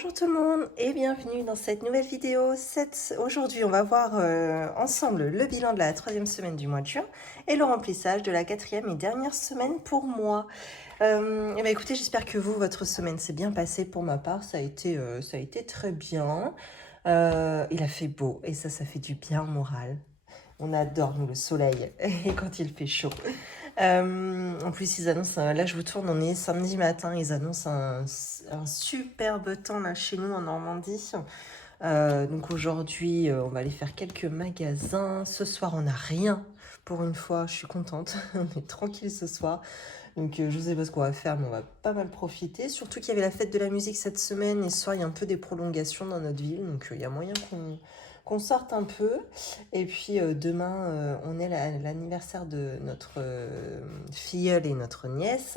Bonjour tout le monde et bienvenue dans cette nouvelle vidéo. Aujourd'hui, on va voir ensemble le bilan de la troisième semaine du mois de juin et le remplissage de la quatrième et dernière semaine pour moi. Eh bien, écoutez, j'espère que vous, votre semaine s'est bien passée. Pour ma part, ça a été très bien. Il a fait beau et ça fait du bien au moral. On adore, nous, le soleil et quand il fait chaud. En plus, ils annoncent, là je vous tourne, on est samedi matin, ils annoncent un superbe temps là chez nous en Normandie. Donc aujourd'hui, on va aller faire quelques magasins. Ce soir, on n'a rien. Pour une fois, je suis contente. On est tranquille ce soir. Donc je sais pas ce qu'on va faire, mais on va pas mal profiter. Surtout qu'il y avait la fête de la musique cette semaine et ce soir, il y a un peu des prolongations dans notre ville. Donc il y a moyen qu'on sorte un peu. Et puis demain, on est à l'anniversaire de notre filleule et notre nièce.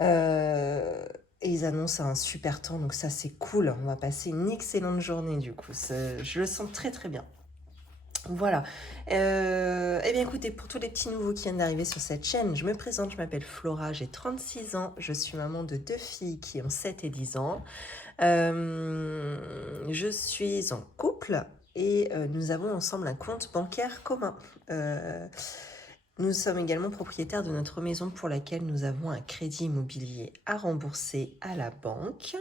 Et ils annoncent un super temps, donc ça c'est cool. On va passer une excellente journée du coup. Je le sens très très bien. Voilà. Eh bien écoutez, pour tous les petits nouveaux qui viennent d'arriver sur cette chaîne, je me présente, je m'appelle Flora, j'ai 36 ans, je suis maman de 2 filles qui ont 7 et 10 ans. Je suis en couple et nous avons ensemble un compte bancaire commun. Nous sommes également propriétaires de notre maison pour laquelle nous avons un crédit immobilier à rembourser à la banque.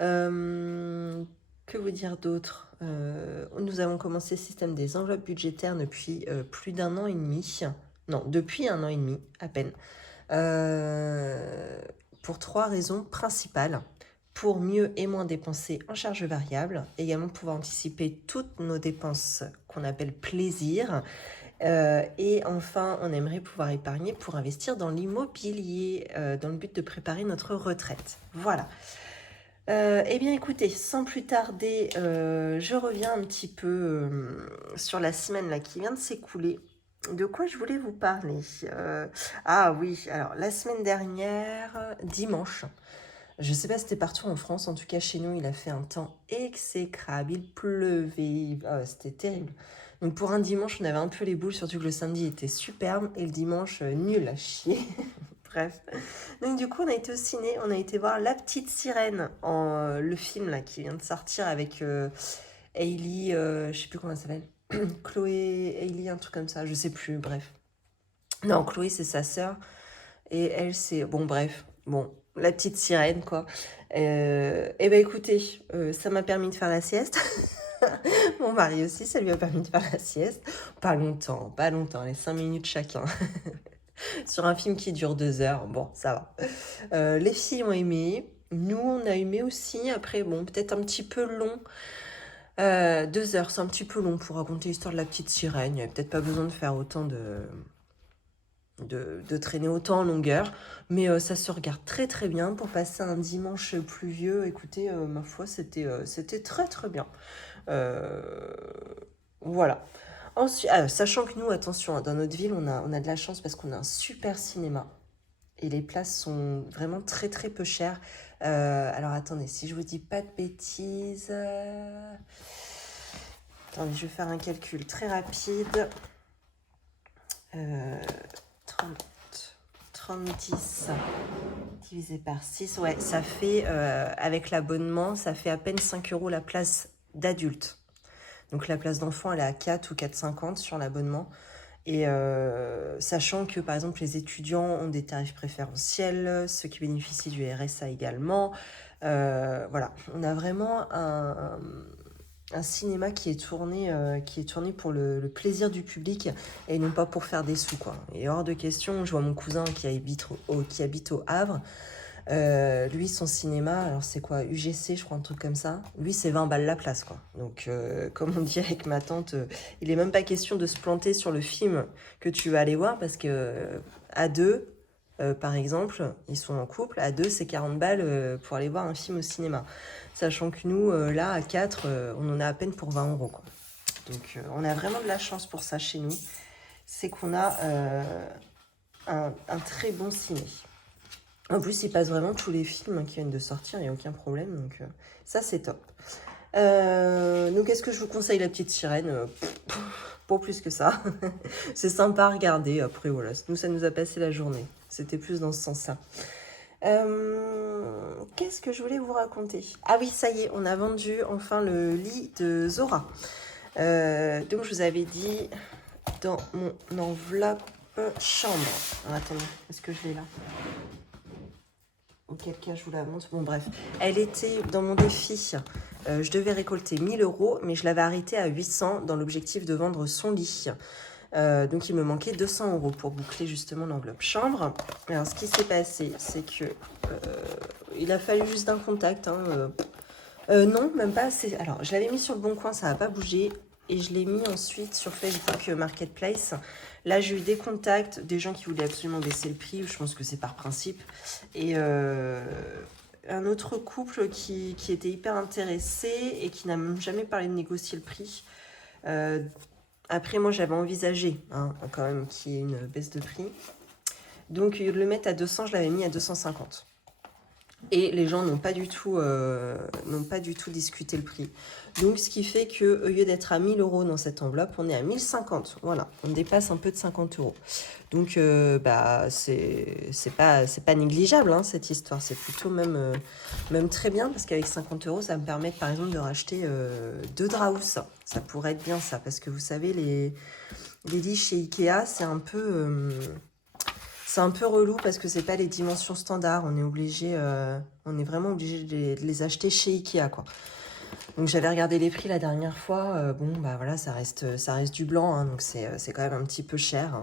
Que vous dire d'autre? Nous avons commencé le système des enveloppes budgétaires depuis plus d'un an et demi. Non, depuis un an et demi à peine. Pour 3 raisons principales. Pour mieux et moins dépenser en charge variable, également pouvoir anticiper toutes nos dépenses qu'on appelle plaisir. Et enfin, on aimerait pouvoir épargner pour investir dans l'immobilier dans le but de préparer notre retraite. Voilà. Eh bien écoutez, sans plus tarder, je reviens un petit peu sur la semaine là, qui vient de s'écouler. De quoi je voulais vous parler? Ah oui, alors la semaine dernière, dimanche, je sais pas si c'était partout en France, en tout cas chez nous, il a fait un temps exécrable, il pleuvait, c'était terrible. Donc pour un dimanche, on avait un peu les boules, surtout que le samedi était superbe et le dimanche, nul à chier. Bref. Donc du coup, on a été au ciné, on a été voir La Petite Sirène, le film là qui vient de sortir avec Hailey, je sais plus comment elle s'appelle, Chloé, Hailey, un truc comme ça, je sais plus, bref. Non, Chloé c'est sa sœur et elle c'est, bon bref, bon, La Petite Sirène quoi. Et ben écoutez, ça m'a permis de faire la sieste. Mon mari aussi, ça lui a permis de faire la sieste. Pas longtemps, les 5 minutes chacun. Sur un film qui dure 2 heures, bon, ça va. Les filles ont aimé, nous on a aimé aussi. Après, bon, peut-être un petit peu long. 2 heures, c'est un petit peu long pour raconter l'histoire de la petite sirène. Il n'y avait peut-être pas besoin de faire autant de traîner autant en longueur. Mais ça se regarde très très bien pour passer un dimanche pluvieux. Écoutez, ma foi, c'était très très bien. Voilà. Ensuite, sachant que nous, attention, hein, dans notre ville, on a de la chance parce qu'on a un super cinéma. Et les places sont vraiment très très peu chères. Alors attendez, si je vous dis pas de bêtises... Attendez, je vais faire un calcul très rapide. 30 divisé par 6, ouais, ça fait, avec l'abonnement, ça fait à peine 5 euros la place d'adulte. Donc la place d'enfant, elle est à 4 ou 4,50 sur l'abonnement. Et sachant que, par exemple, les étudiants ont des tarifs préférentiels, ceux qui bénéficient du RSA également. Voilà, on a vraiment un cinéma qui est tourné pour le plaisir du public et non pas pour faire des sous, quoi. Et hors de question, je vois mon cousin qui habite au Havre. Lui, son cinéma, alors c'est quoi, UGC, je crois, un truc comme ça. Lui, c'est 20 balles la place, quoi. Donc, comme on dit avec ma tante, il est même pas question de se planter sur le film que tu vas aller voir parce que à deux, par exemple, ils sont en couple, à deux, c'est 40 balles pour aller voir un film au cinéma. Sachant que nous, là, à 4, on en a à peine pour 20 euros, quoi. Donc, on a vraiment de la chance pour ça chez nous. C'est qu'on a un très bon ciné. En plus, il passe vraiment tous les films qui viennent de sortir, il n'y a aucun problème, donc ça c'est top. Donc est-ce que je vous conseille La Petite Sirène? Pas plus que ça. C'est sympa à regarder, après voilà, nous ça nous a passé la journée. C'était plus dans ce sens-là. Qu'est-ce que je voulais vous raconter? Ah oui, ça y est, on a vendu enfin le lit de Zora. Donc je vous avais dit dans mon enveloppe chambre. Alors, attendez, est-ce que je l'ai là? Auquel cas je vous la montre. Bon bref, elle était dans mon défi. Je devais récolter 1000 euros, mais je l'avais arrêtée à 800 dans l'objectif de vendre son lit. Donc il me manquait 200 euros pour boucler justement l'enveloppe chambre. Alors ce qui s'est passé, c'est que il a fallu juste d'un contact. Non, même pas. Alors je l'avais mis sur le bon coin, ça n'a pas bougé. Et je l'ai mis ensuite sur Facebook Marketplace. Là, j'ai eu des contacts, des gens qui voulaient absolument baisser le prix. Je pense que c'est par principe. Et un autre couple qui était hyper intéressé et qui n'a même jamais parlé de négocier le prix. Après, moi, j'avais envisagé quand même qu'il y ait une baisse de prix. Donc, le mettre à 200, je l'avais mis à 250. Et les gens n'ont pas du tout discuté le prix. Donc, ce qui fait qu'au lieu d'être à 1000 euros dans cette enveloppe, on est à 1050. Voilà, on dépasse un peu de 50 euros. Donc, c'est pas négligeable, cette histoire. C'est plutôt même très bien, parce qu'avec 50 euros, ça me permet, par exemple, de racheter 2 draps. Ça pourrait être bien, ça. Parce que vous savez, les lits chez Ikea, c'est un peu relou parce que c'est pas les dimensions standards. On est vraiment obligé de les acheter chez Ikea, quoi. Donc j'avais regardé les prix la dernière fois. Bon, bah voilà, ça reste du blanc, donc c'est quand même un petit peu cher.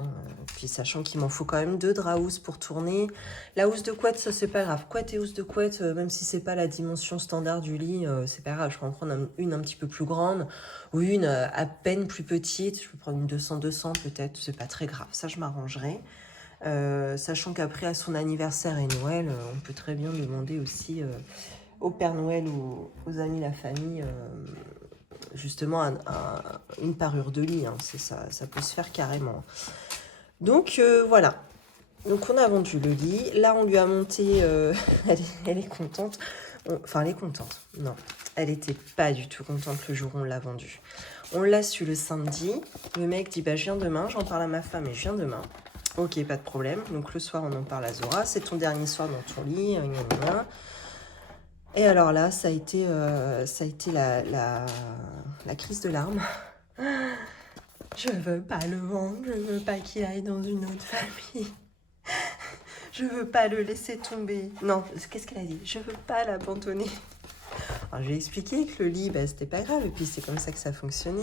Puis sachant qu'il m'en faut quand même 2 draps pour tourner. La housse de couette, ça c'est pas grave. Couette et housse de couette, même si c'est pas la dimension standard du lit, c'est pas grave. Je peux en prendre une un petit peu plus grande ou une à peine plus petite. Je peux prendre une 200-200 peut-être. C'est pas très grave. Ça, je m'arrangerai. Sachant qu'après, à son anniversaire et Noël, on peut très bien demander aussi au Père Noël ou aux amis, la famille, justement une parure de lit. Ça peut se faire carrément. Donc voilà. Donc on a vendu le lit. Là, on lui a monté... elle est contente. Enfin, elle est contente. Non, elle était pas du tout contente le jour où on l'a vendu. On l'a su le samedi. Le mec dit, bah, je viens demain. J'en parle à ma femme et je viens demain. Ok, pas de problème. Donc le soir, on en parle à Zora. C'est ton dernier soir dans ton lit. Et alors là, ça a été la crise de larmes. Je veux pas le vendre. Je veux pas qu'il aille dans une autre famille. Je veux pas le laisser tomber. Non, qu'est-ce qu'elle a dit? Je veux pas l'abandonner. Alors, je lui ai expliqué que le lit, c'était pas grave. Et puis, c'est comme ça que ça fonctionnait.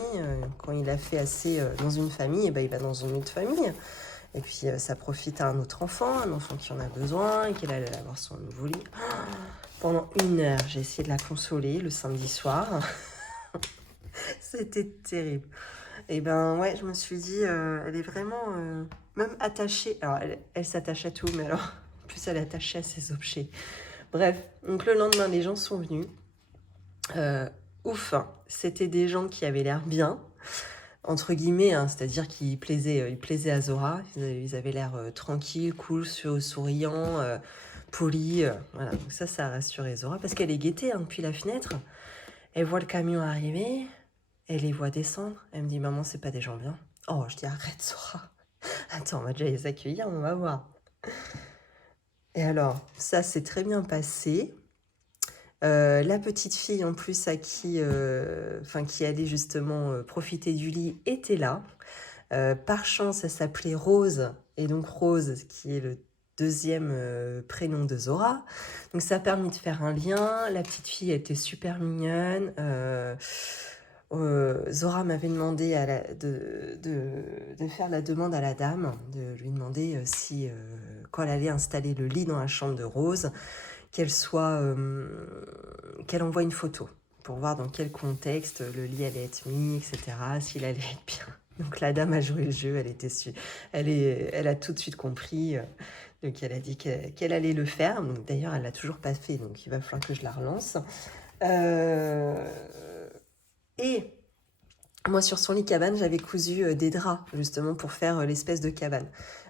Quand il a fait assez dans une famille, il va dans une autre famille. Et puis, ça profite à un autre enfant, un enfant qui en a besoin, et qu'elle allait avoir son nouveau lit. Pendant 1 heure, j'ai essayé de la consoler le samedi soir. C'était terrible. Et ben ouais, je me suis dit, elle est vraiment même attachée. Alors, elle s'attache à tout, mais alors, en plus, elle est attachée à ses objets. Bref, donc le lendemain, les gens sont venus. Ouf, c'était des gens qui avaient l'air bien, entre guillemets, c'est-à-dire qu'ils plaisaient à Zora. Ils avaient l'air tranquilles, cool, souriants, polis. Voilà, donc ça a rassuré Zora parce qu'elle est guettée depuis la fenêtre. Elle voit le camion arriver, elle les voit descendre. Elle me dit, maman, c'est pas des gens bien. Oh, je dis, arrête, Zora. Attends, on va déjà les accueillir, on va voir. Et alors, ça s'est très bien passé. La petite fille en plus à qui allait justement profiter du lit était là. Par chance, elle s'appelait Rose, et donc Rose qui est le deuxième prénom de Zora. Donc ça a permis de faire un lien. La petite fille était super mignonne. Zora m'avait demandé de faire la demande à la dame, de lui demander si quand elle allait installer le lit dans la chambre de Rose, qu'elle envoie une photo pour voir dans quel contexte le lit allait être mis, etc., s'il allait être bien. Donc la dame a joué le jeu, elle a tout de suite compris, donc elle a dit qu'elle allait le faire. Donc, d'ailleurs, elle l'a toujours pas fait, donc il va falloir que je la relance. Et moi, sur son lit cabane, j'avais cousu des draps, justement, pour faire l'espèce de cabane.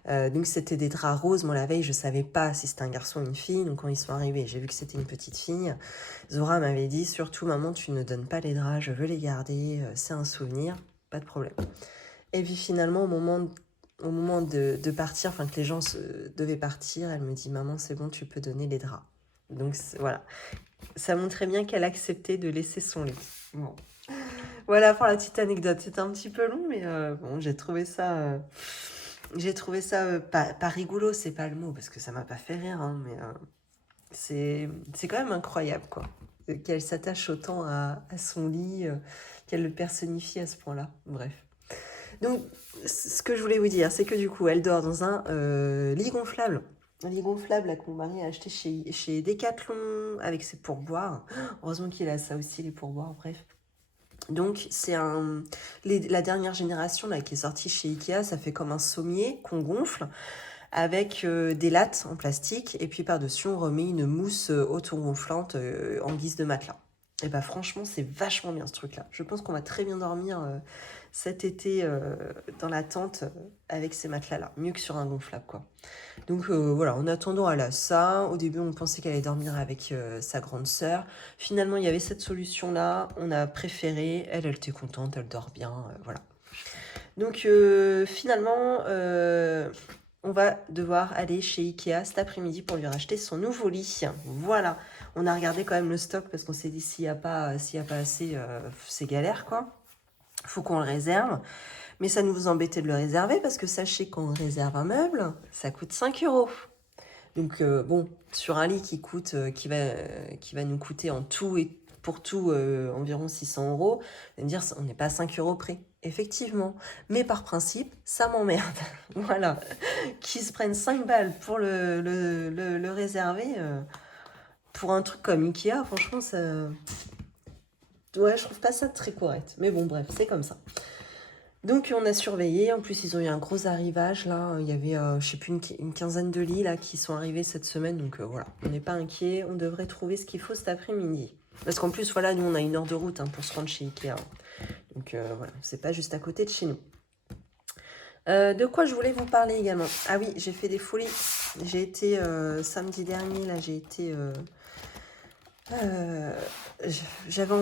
Donc, c'était des draps roses. Moi, la veille, je savais pas si c'était un garçon ou une fille. Donc, quand ils sont arrivés, j'ai vu que c'était une petite fille. Zora m'avait dit, surtout, maman, tu ne donnes pas les draps, je veux les garder, c'est un souvenir, pas de problème. Et puis, finalement, au moment au moment de partir, enfin que les gens devaient partir, elle me dit, maman, c'est bon, tu peux donner les draps. Donc voilà, ça montrait bien qu'elle acceptait de laisser son lit. Bon. Voilà pour la petite anecdote. C'était un petit peu long, mais bon, j'ai trouvé ça pas rigolo, c'est pas le mot, parce que ça m'a pas fait rire, hein, mais c'est quand même incroyable, quoi. Qu'elle s'attache autant à son lit, qu'elle le personnifie à ce point-là. Bref. Donc, ce que je voulais vous dire, c'est que du coup, elle dort dans un lit gonflable. Un lit gonflable là, que mon mari a acheté chez Decathlon avec ses pourboires. Heureusement qu'il a ça aussi, les pourboires, bref. Donc, c'est la dernière génération là, qui est sortie chez Ikea, ça fait comme un sommier qu'on gonfle avec des lattes en plastique. Et puis par-dessus, on remet une mousse autogonflante en guise de matelas. Et bah franchement, c'est vachement bien ce truc-là. Je pense qu'on va très bien dormir cet été dans la tente avec ces matelas-là. Mieux que sur un gonflable, quoi. Donc voilà, en attendant, elle a ça. Au début, on pensait qu'elle allait dormir avec sa grande sœur. Finalement, il y avait cette solution-là. On a préféré. Elle était contente, elle dort bien. Voilà. Donc finalement, on va devoir aller chez Ikea cet après-midi pour lui racheter son nouveau lit. Voilà. On a regardé quand même le stock parce qu'on s'est dit s'il n'y a pas assez, c'est galère, quoi. Faut qu'on le réserve. Mais ça nous embêtait de le réserver parce que sachez qu'on réserve un meuble, ça coûte 5 euros. Donc bon, sur un lit qui va nous coûter en tout et pour tout environ 600 euros, vous allez me dire, on n'est pas à 5 euros près. Effectivement. Mais par principe, ça m'emmerde. Voilà. Qu'ils se prennent 5 balles pour le réserver, pour un truc comme Ikea, franchement, ça... Ouais, je trouve pas ça très correct. Mais bon, bref, c'est comme ça. Donc on a surveillé, en plus ils ont eu un gros arrivage là, il y avait je sais plus une quinzaine de lits là qui sont arrivés cette semaine, donc voilà, on n'est pas inquiet, on devrait trouver ce qu'il faut cet après-midi. Parce qu'en plus voilà, nous on a 1 heure de route pour se rendre chez Ikea, donc voilà, c'est pas juste à côté de chez nous. De quoi je voulais vous parler également? Ah oui, j'ai fait des folies, j'ai été samedi dernier là, j'avais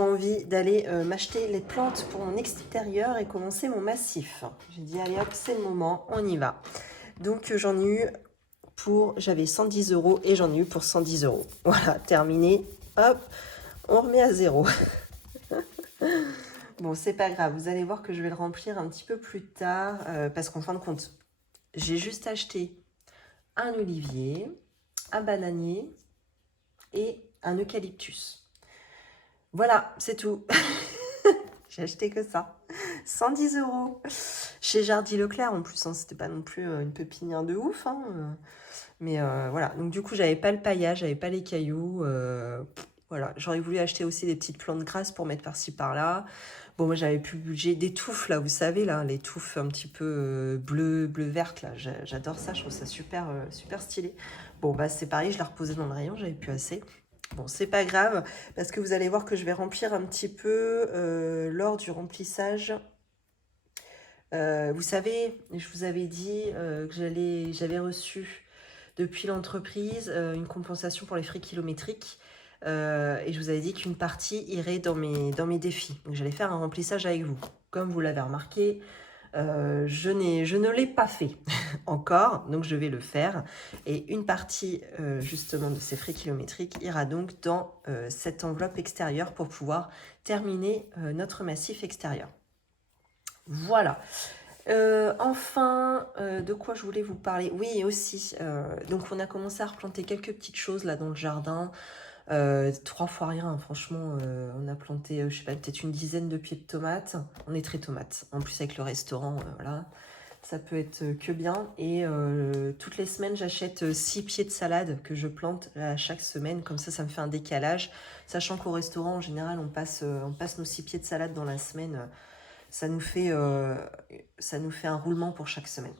envie d'aller m'acheter les plantes pour mon extérieur et commencer mon massif. J'ai dit allez hop, c'est le moment, on y va. Donc j'en ai eu j'avais 110 euros et j'en ai eu pour 110 euros. Voilà, terminé. Hop, on remet à zéro. Bon, c'est pas grave, vous allez voir que je vais le remplir un petit peu plus tard parce qu'en fin de compte, j'ai juste acheté un olivier, un bananier et un eucalyptus. Voilà, c'est tout. J'ai acheté que ça. 110 euros. Chez Jardy Leclerc en plus, hein, c'était pas non plus une pépinière de ouf. Hein, mais voilà, donc du coup, j'avais pas le paillage, j'avais pas les cailloux. Voilà, j'aurais voulu acheter aussi des petites plantes grasses pour mettre par-ci par-là. Bon, moi, j'avais plus le budget. Des touffes, là, vous savez, là, les touffes un petit peu bleu-verte, là. J'adore ça, je trouve ça super, super stylé. Bon, bah, c'est pareil, je l'ai reposé dans le rayon, j'avais plus assez. Bon, c'est pas grave, parce que vous allez voir que je vais remplir un petit peu lors du remplissage. Vous savez, je vous avais dit que j'avais reçu depuis l'entreprise une compensation pour les frais kilométriques. Et je vous avais dit qu'une partie irait dans mes défis. Donc j'allais faire un remplissage avec vous. Comme vous l'avez remarqué, je ne l'ai pas fait encore, donc je vais le faire. Et une partie justement de ces frais kilométriques ira donc dans cette enveloppe extérieure pour pouvoir terminer notre massif extérieur. Voilà. Enfin, de quoi je voulais vous parler? Oui, aussi. Donc on a commencé à replanter quelques petites choses là dans le jardin. 3 fois rien, hein, franchement, on a planté, je sais pas, peut-être une dizaine de pieds de tomates. On est très tomates. En plus avec le restaurant, voilà, ça peut être que bien. Et toutes les semaines, j'achète 6 pieds de salade que je plante à chaque semaine. Comme ça me fait un décalage. Sachant qu'au restaurant, en général, on passe nos 6 pieds de salade dans la semaine. Ça nous fait un roulement pour chaque semaine.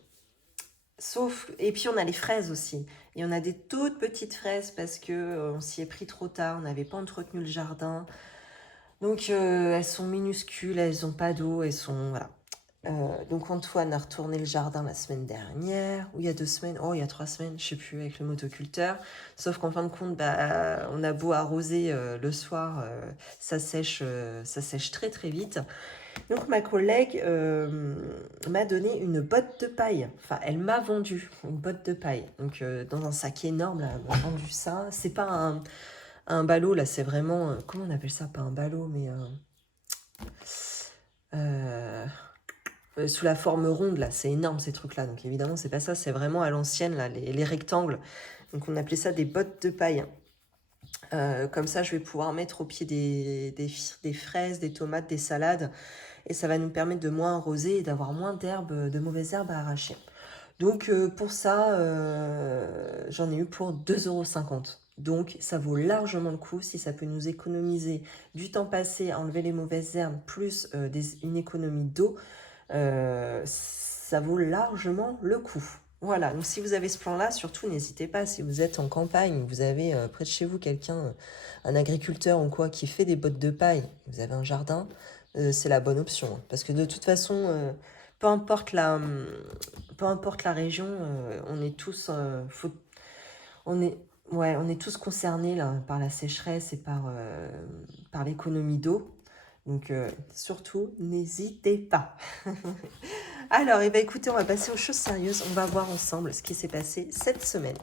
Et puis on a les fraises aussi. Et on a des toutes petites fraises parce que on s'y est pris trop tard, on n'avait pas entretenu le jardin. Donc elles sont minuscules, elles n'ont pas d'eau, elles sont... Voilà. Donc Antoine a retourné le jardin la semaine dernière, ou il y a 2 semaines, il y a 3 semaines, je sais plus, avec le motoculteur. Sauf qu'en fin de compte, on a beau arroser le soir, ça sèche très très vite. Donc ma collègue m'a donné une botte de paille. Enfin, elle m'a vendu une botte de paille. Donc dans un sac énorme, là, elle m'a vendu ça. C'est pas un ballot, là, c'est vraiment... comment on appelle ça? Pas un ballot, mais... sous la forme ronde, là, c'est énorme ces trucs-là. Donc évidemment, c'est pas ça, c'est vraiment à l'ancienne, là, les rectangles. Donc on appelait ça des bottes de paille. Comme ça, je vais pouvoir mettre au pied des fraises, des tomates, des salades. Et ça va nous permettre de moins arroser et d'avoir moins d'herbes, de mauvaises herbes à arracher. Donc pour ça, j'en ai eu pour 2,50 €. Donc ça vaut largement le coup si ça peut nous économiser du temps passé à enlever les mauvaises herbes plus une économie d'eau. Ça vaut largement le coup. Voilà, donc si vous avez ce plan-là, surtout n'hésitez pas, si vous êtes en campagne, vous avez près de chez vous quelqu'un, un agriculteur ou quoi, qui fait des bottes de paille, vous avez un jardin, c'est la bonne option. Hein. Parce que de toute façon, peu importe peu importe la région, on est tous, on est, ouais, on est tous concernés là, par la sécheresse et par l'économie d'eau. Donc surtout, n'hésitez pas. Alors, eh ben, écoutez, on va passer aux choses sérieuses. On va voir ensemble ce qui s'est passé cette semaine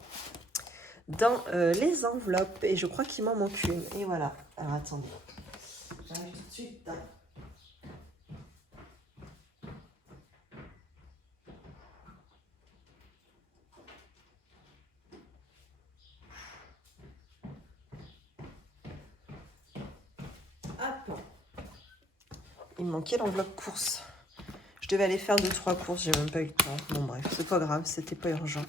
dans les enveloppes. Et je crois qu'il m'en manque une. Et voilà. Alors, attendez. J'arrive tout de suite. Hop. Il me manquait l'enveloppe course. Je devais aller faire 2-3 courses. J'ai même pas eu le temps. Bon, bref, c'est pas grave. C'était pas urgent.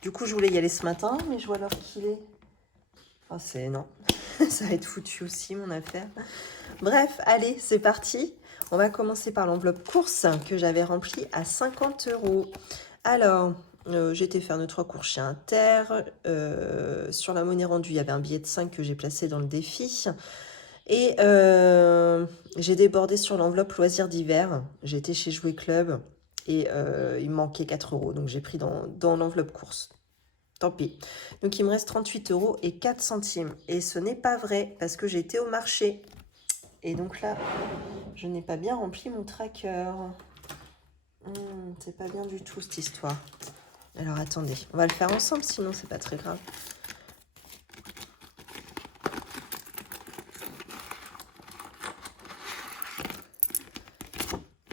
Du coup, je voulais y aller ce matin, mais je vois l'heure qu'il est. Oh, c'est... non. Ça va être foutu aussi, mon affaire. Bref, allez, c'est parti. On va commencer par l'enveloppe course que j'avais remplie à 50 €. Alors, j'ai été faire 2-3 courses chez Inter. Sur la monnaie rendue, il y avait un billet de 5 que j'ai placé dans le défi. Et j'ai débordé sur l'enveloppe loisirs d'hiver. J'ai été chez Jouet Club et il me manquait 4 €. Donc, j'ai pris dans l'enveloppe course. Tant pis. Donc, il me reste 38 € et 4 centimes. Et ce n'est pas vrai parce que j'ai été au marché. Et donc là, je n'ai pas bien rempli mon tracker. C'est pas bien du tout cette histoire. Alors attendez, on va le faire ensemble, sinon c'est pas très grave.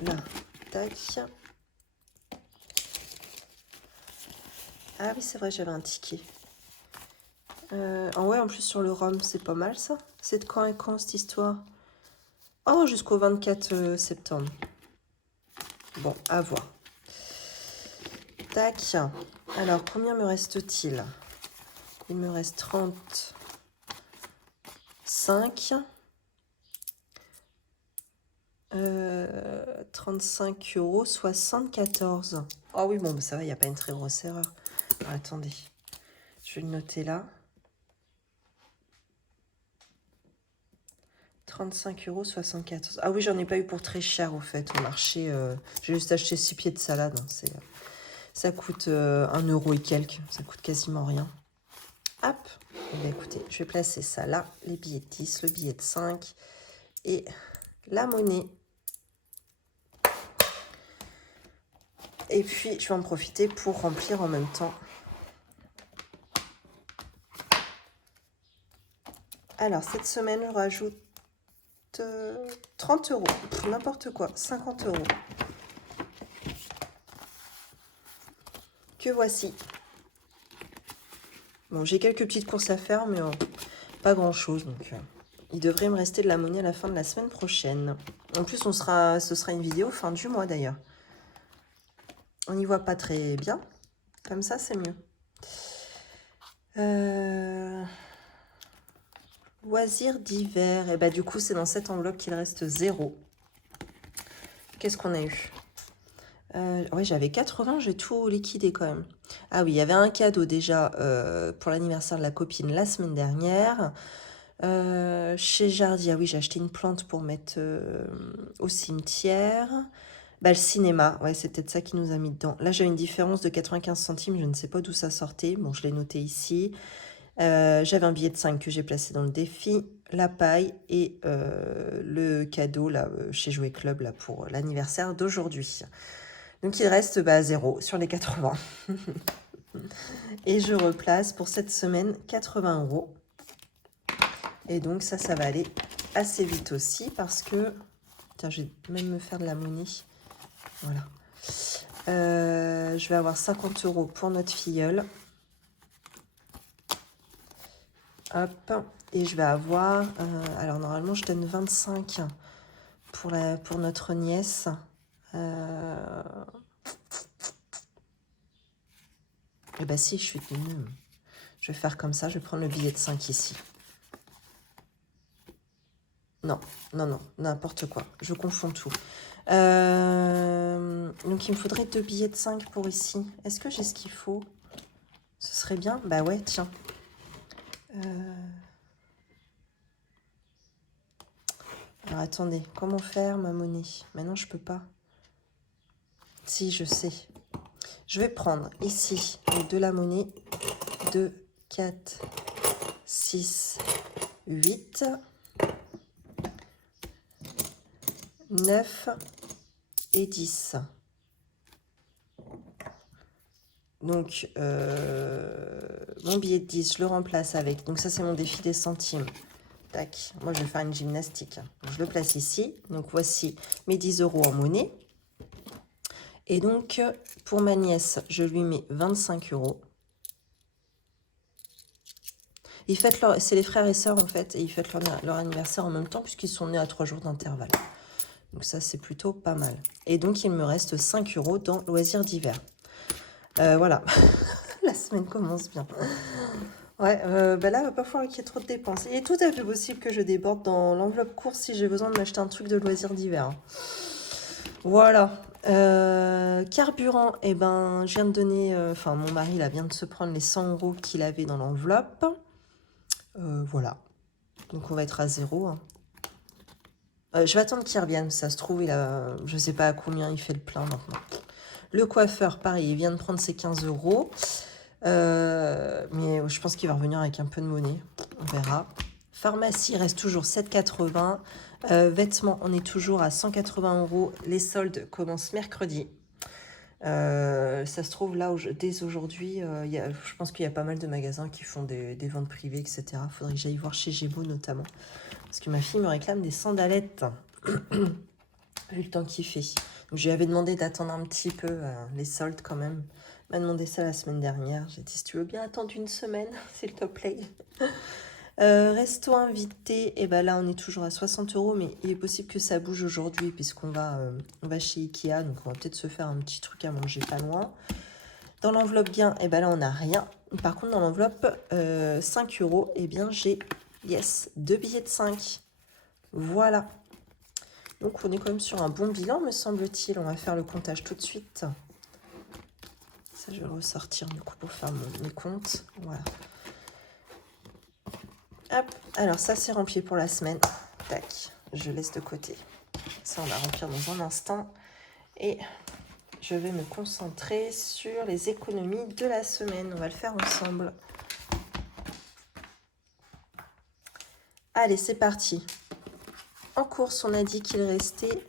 Là, tac. Ah oui, c'est vrai, j'avais un ticket. Ouais, en plus sur le ROM, c'est pas mal ça. C'est de quand et quand cette histoire? Oh, jusqu'au 24 septembre. Bon, à voir. Tac. Alors, combien me reste-t-il? Il me reste 35. 35,74 €. Oh oui, bon, bah ça va, il n'y a pas une très grosse erreur. Alors, attendez, je vais le noter là. 35,74 €. Ah oui, j'en ai pas eu pour très cher au fait au marché. J'ai juste acheté 6 pieds de salade. Hein, ça coûte 1 € et quelques. Ça coûte quasiment rien. Hop. Eh bien, écoutez, je vais placer ça là. Les billets de 10, le billet de 5 et la monnaie. Et puis, je vais en profiter pour remplir en même temps. Alors, cette semaine, je rajoute 30 €. N'importe quoi, 50 €. Que voici. Bon, j'ai quelques petites courses à faire, mais pas grand-chose. Donc, il devrait me rester de la monnaie à la fin de la semaine prochaine. En plus, ce sera une vidéo fin du mois, d'ailleurs. On n'y voit pas très bien. Comme ça, c'est mieux. Loisirs d'hiver. Et bah, du coup, c'est dans cette enveloppe qu'il reste 0. Qu'est-ce qu'on a eu? Oui, j'avais 80, j'ai tout liquidé quand même. Ah oui, il y avait un cadeau déjà pour l'anniversaire de la copine la semaine dernière. Chez Jardy, ah oui, j'ai acheté une plante pour mettre au cimetière. Bah, le cinéma, ouais, c'est peut-être ça qui nous a mis dedans. Là, j'ai une différence de 95 centimes, je ne sais pas d'où ça sortait. Bon, je l'ai noté ici. J'avais un billet de 5 que j'ai placé dans le défi, la paille et le cadeau là, chez Jouet Club là, pour l'anniversaire d'aujourd'hui. Donc il reste 0 sur les 80. Et je replace pour cette semaine 80 €. Et donc ça va aller assez vite aussi parce que... Tiens, je vais même me faire de la monnaie. Voilà. Je vais avoir 50 € pour notre filleule. Hop. Et je vais avoir... alors normalement, je donne 25 pour notre nièce. Et bah si, je suis nulle. Je vais faire comme ça, je vais prendre le billet de 5 ici. Non, non, non, n'importe quoi. Je confonds tout. Donc, il me faudrait 2 billets de 5 pour ici. Est-ce que j'ai ce qu'il faut? Ce serait bien. Bah ouais, tiens. Alors, attendez. Comment faire ma monnaie? Maintenant, je peux pas. Si, je sais. Je vais prendre ici de la monnaie. 2, 4, 6, 8, 9 et 10. Donc, mon billet de 10, je le remplace avec... Donc, ça, c'est mon défi des centimes. Tac. Moi, je vais faire une gymnastique. Donc, je le place ici. Donc, voici mes 10 € en monnaie. Et donc, pour ma nièce, je lui mets 25 €. C'est les frères et sœurs, en fait. Et ils fêtent leur anniversaire en même temps, puisqu'ils sont nés à 3 jours d'intervalle. Donc, ça, c'est plutôt pas mal. Et donc, il me reste 5 € dans loisirs d'hiver. Voilà. La semaine commence bien. Ouais, bah là, il va pas falloir qu'il y ait trop de dépenses. Il est tout à fait possible que je déborde dans l'enveloppe course si j'ai besoin de m'acheter un truc de loisirs d'hiver. Voilà. Carburant, eh ben, je viens de donner... Enfin, mon mari, là, vient de se prendre les 100 € qu'il avait dans l'enveloppe. Voilà. Donc, on va être à 0. Hein. Je vais attendre qu'il revienne. Ça se trouve, je sais pas à combien il fait le plein maintenant. Le coiffeur, pareil, il vient de prendre ses 15 €. Mais je pense qu'il va revenir avec un peu de monnaie. On verra. Pharmacie reste toujours 7,80 €. Vêtements, on est toujours à 180 €. Les soldes commencent mercredi. Ça se trouve là, dès aujourd'hui, je pense qu'il y a pas mal de magasins qui font des ventes privées, etc. Il faudrait que j'aille voir chez Gébo notamment. Parce que ma fille me réclame des sandalettes. Vu le temps qu'il fait. Donc, je lui avais demandé d'attendre un petit peu les soldes quand même. Elle m'a demandé ça la semaine dernière. J'ai dit, si tu veux bien attendre une semaine, s'il te plaît. Resto invité, et ben là on est toujours à 60 €, mais il est possible que ça bouge aujourd'hui puisqu'on on va chez Ikea, donc on va peut-être se faire un petit truc à manger pas loin. Dans l'enveloppe gain, et ben là on n'a rien. Par contre dans l'enveloppe 5 €, et bien j'ai, yes, 2 billets de 5. Voilà. Donc on est quand même sur un bon bilan, me semble-t-il. On va faire le comptage tout de suite. Ça, je vais le ressortir du coup pour faire mes comptes. Voilà. Hop, alors ça c'est rempli pour la semaine. Tac, je laisse de côté. Ça on va remplir dans un instant. Et je vais me concentrer sur les économies de la semaine. On va le faire ensemble. Allez, c'est parti. En course, on a dit qu'il restait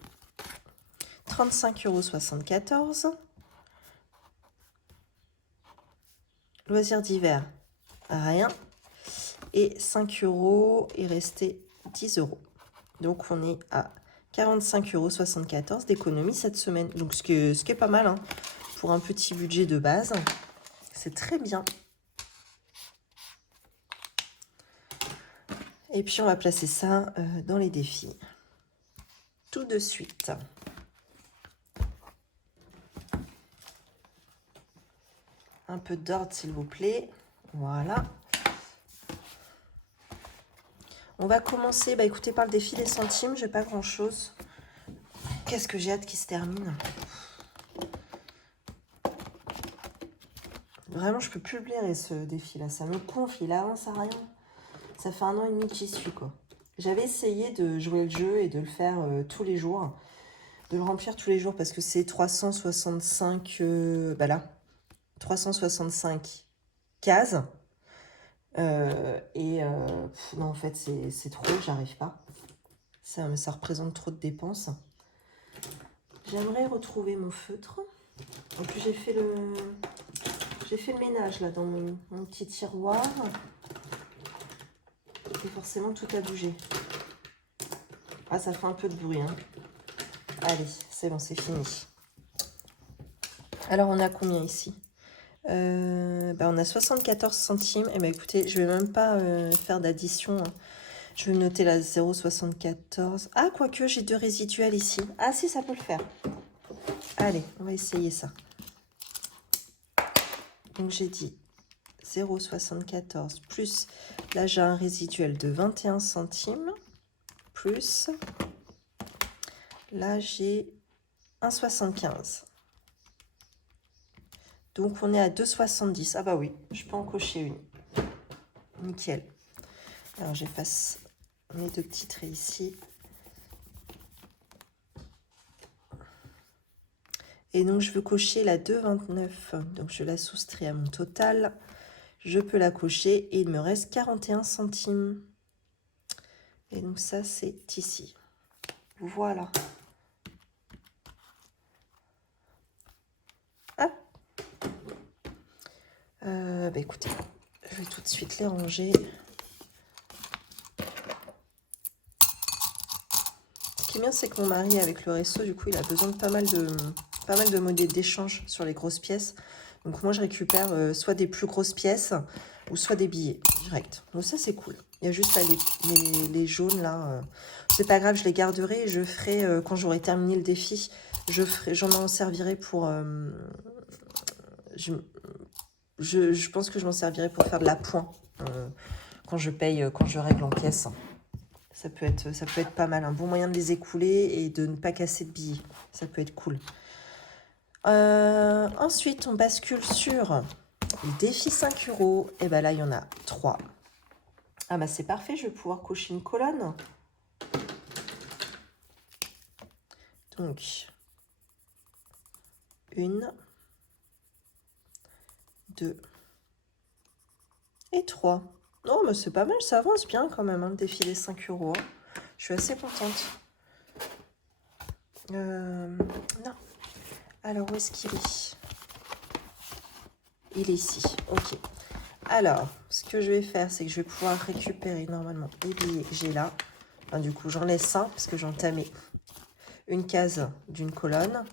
35,74 €. Loisirs d'hiver, rien. Et 5 €, il restait 10 €. Donc, on est à 45,74 € d'économie cette semaine. Donc, ce qui est pas mal, hein, pour un petit budget de base. C'est très bien. Et puis, on va placer ça dans les défis. Tout de suite. Un peu d'ordre, s'il vous plaît. Voilà. On va commencer, écoutez, par le défi des centimes. J'ai pas grand-chose. Qu'est-ce que j'ai hâte qu'il se termine. Vraiment, je peux plus blairer ce défi-là. Ça me gonfle, il avance à rien. Ça fait 1 an et demi que j'y suis, quoi. J'avais essayé de jouer le jeu et de le faire tous les jours. De le remplir tous les jours parce que c'est 365... là. 365 cases. Non, en fait, c'est trop, j'arrive pas. Ça représente trop de dépenses. J'aimerais retrouver mon feutre. En plus, j'ai fait le ménage là dans mon petit tiroir. Et forcément, tout a bougé. Ah, ça fait un peu de bruit, hein. Allez, c'est bon, c'est fini. Alors, on a combien ici? On a 74 centimes. Et écoutez, je vais même pas faire d'addition, hein. Je vais noter la 0,74. Ah, quoique, j'ai 2 résiduels ici. Ah, si, ça peut le faire. Allez, on va essayer ça. Donc, j'ai dit 0,74 plus, là, j'ai un résiduel de 21 centimes. Plus, là, j'ai 1,75. Donc, on est à 2,70. Ah bah oui, je peux en cocher une. Nickel. Alors, j'efface mes 2 petits traits ici. Et donc, je veux cocher la 2,29. Donc, je la soustrais à mon total. Je peux la cocher et il me reste 41 centimes. Et donc, ça, c'est ici. Voilà. Hop. Écoutez, je vais tout de suite les ranger. Ce qui est bien, c'est que mon mari, avec le réseau, du coup, il a besoin de pas mal de monnaies d'échange sur les grosses pièces. Donc moi, je récupère soit des plus grosses pièces ou soit des billets direct. Donc ça, c'est cool. Il y a juste là, les jaunes, là. C'est pas grave, je les garderai. Je ferai, quand j'aurai terminé le défi, j'en en servirai pour... je pense que je m'en servirai pour faire de la pointe quand je paye, quand je règle en caisse. Ça peut être pas mal, un bon moyen de les écouler et de ne pas casser de billets. Ça peut être cool. Ensuite, on bascule sur le défi 5 €. Et ben là, il y en a 3. Ah bah c'est parfait, je vais pouvoir cocher une colonne. Donc, 1, 2 et 3. Non, mais c'est pas mal, ça avance bien quand même, hein, le défi des 5 €. Hein. Je suis assez contente. Non. Alors, où est-ce qu'il est? Il est ici. Ok. Alors, ce que je vais faire, c'est que je vais pouvoir récupérer normalement les billets que j'ai là. Enfin, du coup, j'en laisse un parce que j'ai entamé une case d'une colonne.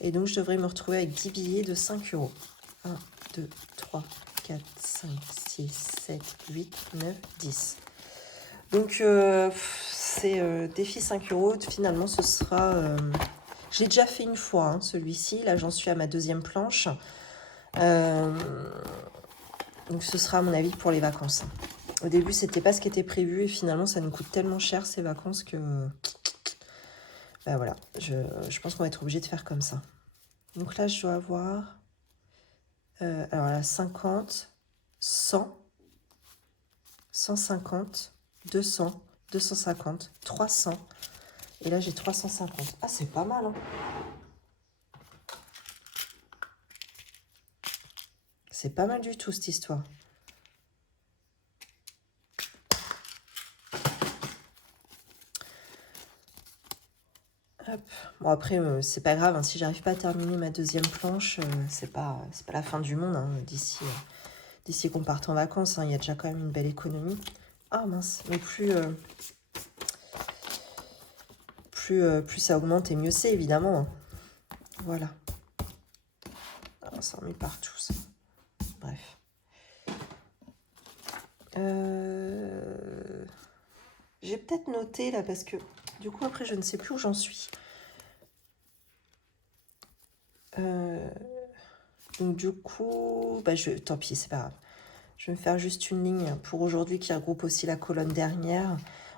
Et donc, je devrais me retrouver avec 10 billets de 5 €. 1, 2, 3, 4, 5, 6, 7, 8, 9, 10. Donc, c'est défi 5 €. Finalement, ce sera... je l'ai déjà fait une fois, hein, celui-ci. Là, j'en suis à ma 2e planche. Donc, ce sera, à mon avis, pour les vacances. Au début, c'était pas ce qui était prévu. Et finalement, ça nous coûte tellement cher, ces vacances, que... Ben voilà, je pense qu'on va être obligé de faire comme ça. Donc là, je dois avoir... alors là, 50, 100, 150, 200, 250, 300. Et là, j'ai 350. Ah, c'est pas mal, hein. C'est pas mal du tout, cette histoire. Hop. Bon, après, c'est pas grave, hein, si j'arrive pas à terminer ma 2e planche, c'est pas la fin du monde, hein, d'ici qu'on parte en vacances, hein, il y a déjà quand même une belle économie. Ah mince, mais plus ça augmente et mieux c'est, évidemment. Hein. Voilà. Alors, ça en met partout, ça. Bref. J'ai peut-être noté, là, parce que, du coup, après, je ne sais plus où j'en suis. Donc, du coup, tant pis, c'est pas grave. Je vais me faire juste une ligne pour aujourd'hui qui regroupe aussi la colonne dernière.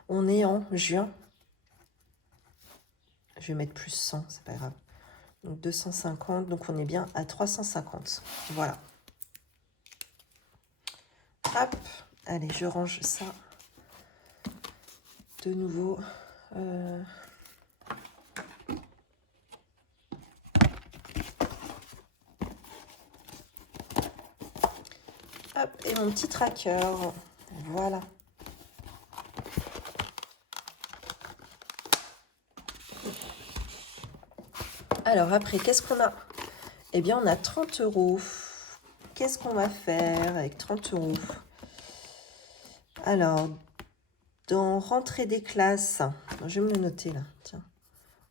On est en juin. Je vais mettre plus 100, c'est pas grave. Donc 250, donc on est bien à 350. Voilà. Hop, allez, je range ça de nouveau. Hop, et mon petit tracker. Voilà. Alors après, qu'est-ce qu'on a? Eh bien, on a 30 €. Qu'est-ce qu'on va faire avec 30 €? Alors, dans rentrée des classes, je vais me le noter là, tiens.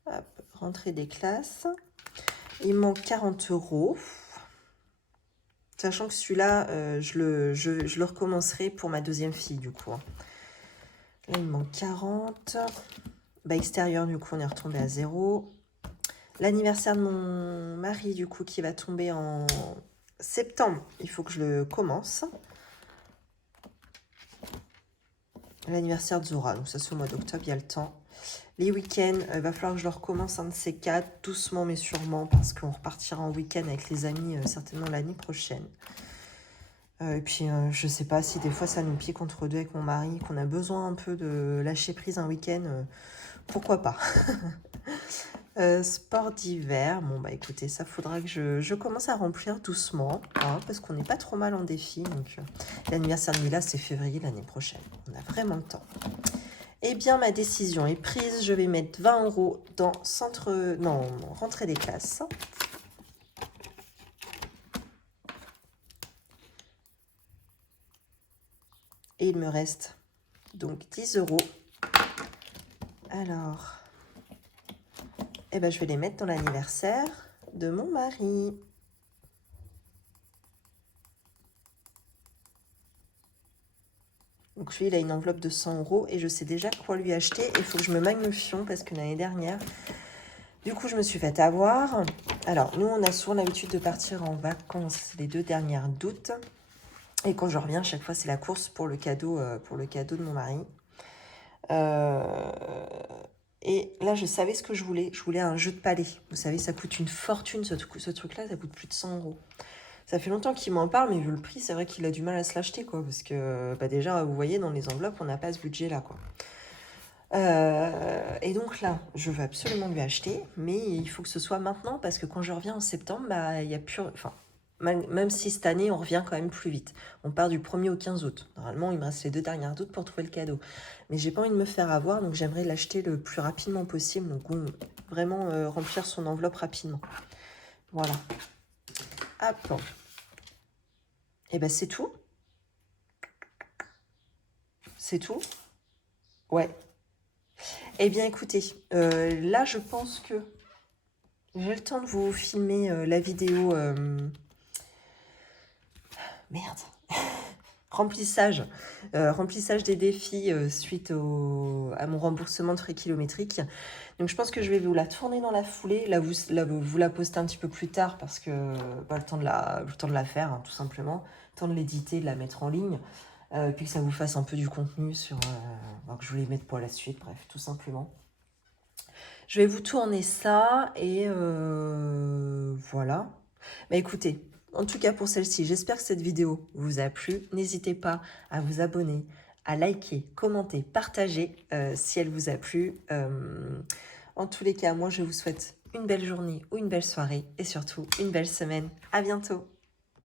Hop, rentrée des classes. Il manque 40 €. Sachant que celui-là, je le recommencerai pour ma deuxième fille, du coup. Là, il me manque 40. Bah, extérieur, du coup, on est retombé à 0. L'anniversaire de mon mari, du coup, qui va tomber en septembre, il faut que je le commence. L'anniversaire de Zora, donc ça c'est au mois d'octobre, il y a le temps. Les week-ends, il va falloir que je le recommence un de ces quatre, doucement mais sûrement, parce qu'on repartira en week-end avec les amis certainement l'année prochaine. Et puis, je sais pas si des fois ça nous pique entre deux avec mon mari, qu'on a besoin un peu de lâcher prise un week-end, pourquoi pas. Sport d'hiver, bon bah écoutez, ça faudra que je commence à remplir doucement, hein, parce qu'on n'est pas trop mal en défi. Donc l'anniversaire de Mila, c'est février l'année prochaine. On a vraiment le temps. Eh bien, ma décision est prise. Je vais mettre 20 € dans rentrée des classes. Et il me reste donc 10 €. Alors, eh ben, je vais les mettre dans l'anniversaire de mon mari. Donc lui, il a une enveloppe de 100 € et je sais déjà quoi lui acheter. Il faut que je me magne le fion parce que l'année dernière, du coup, je me suis fait avoir. Alors, nous, on a souvent l'habitude de partir en vacances les 2 dernières d'août. Et quand je reviens, chaque fois, c'est la course pour le cadeau de mon mari. Et là, je savais ce que je voulais. Je voulais un jeu de palais. Vous savez, ça coûte une fortune, ce truc-là. Ça coûte plus de 100 €. Ça fait longtemps qu'il m'en parle, mais vu le prix, c'est vrai qu'il a du mal à se l'acheter, quoi. Parce que, bah déjà, vous voyez, dans les enveloppes, on n'a pas ce budget-là, quoi. Et donc là, je veux absolument lui acheter, mais il faut que ce soit maintenant, parce que quand je reviens en septembre, bah, il y a plus... Enfin, même si cette année, on revient quand même plus vite. On part du 1er au 15 août. Normalement, il me reste les 2 dernières d'août pour trouver le cadeau. Mais j'ai pas envie de me faire avoir, donc j'aimerais l'acheter le plus rapidement possible. Donc, vraiment remplir son enveloppe rapidement. Voilà. Hop. Et ben c'est tout. C'est tout. Ouais. Eh bien, écoutez, là, je pense que j'ai le temps de vous filmer la vidéo... Merde. Remplissage des défis suite à mon remboursement de frais kilométriques. Donc je pense que je vais vous la tourner dans la foulée. Là, vous la postez un petit peu plus tard parce que pas le temps de la faire, hein, tout simplement. Le temps de l'éditer, de la mettre en ligne. Puis que ça vous fasse un peu du contenu sur... que je vous les mette pour la suite, bref, tout simplement. Je vais vous tourner ça et voilà. Bah écoutez, en tout cas pour celle-ci, j'espère que cette vidéo vous a plu. N'hésitez pas à vous abonner, à liker, commenter, partager si elle vous a plu. En tous les cas, moi je vous souhaite une belle journée ou une belle soirée et surtout une belle semaine. À bientôt.